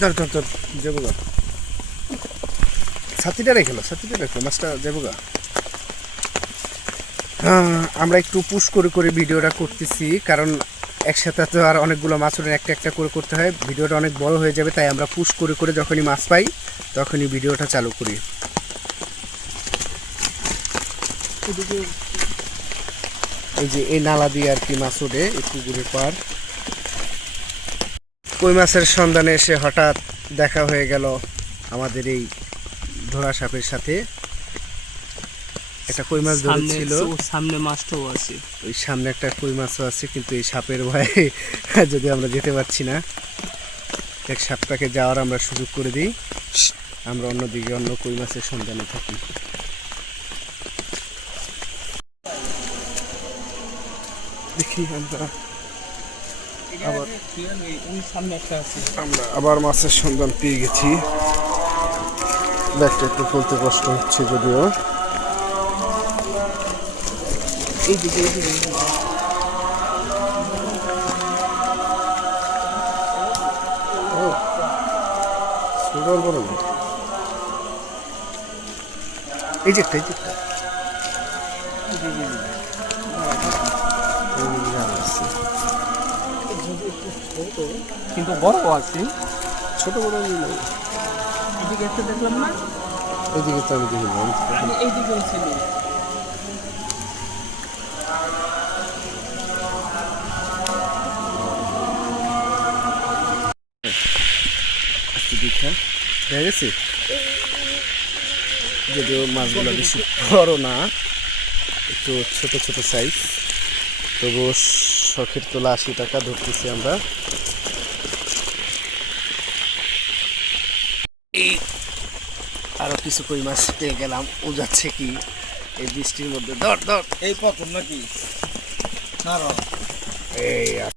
ধর ধর ধর যাবো গা, ছাতিটা রেখেলো মাছটা যাবো গা। আমরা একটু পুশ করে করে ভিডিওটা করতেছি, কারণ একসাথে তো আর অনেকগুলো মাছ ওঠে, একটা একটা করে করতে হয়, ভিডিওটা অনেক বড় হয়ে যাবে, তাই আমরা পুশ করে করে যখনই মাছ পাই তখনই ভিডিওটা চালু করি। এই যে এই নালা দিয়ে আর কি মাছ ওঠে, এই পুকুরের পার। কই মাছের সন্ধানে এসে হঠাৎ দেখা হয়ে গেল আমাদের এই ধরা সাপের সাথে। একটা কই মাছ ধরেছিল, সামনে মাছটাও আছে, ওই সামনে একটা কই মাছও আছে, কিন্তু এই সাপের ভয়ে যদি আমরা যেতে পারছি না, এক সাপটাকে যাওয়ার আমরা সুযোগ করে দিই, আমরা অন্যদিকে অন্য কই মাছের সন্ধানে থাকি। দেখি আমরা আবার মাছের সন্ধান পেয়ে গেছি। ব্যাগটা একটু খুলতে কষ্ট হচ্ছে যদিও। এইদিকে এই যে একটা কিন্তু বড় আছে, ছোট বড় মিলে। এদিকে একটা দেখলাম না, এইদিকে তো আমি দেখিনি, এইদিকে ছিল। দেখা গেছে, যদিও মাছগুলো বেশি বড় না, একটু ছোট ছোট সাইজ, তবুও শখের তোলা 80 টাকা ধরতেছি আমরা। এই আরো কিছু কই মাছ পেয়ে গেলাম, ও যাচ্ছে কি এই বৃষ্টির মধ্যে। ধর ধর, এই প্রথম নাকি? এই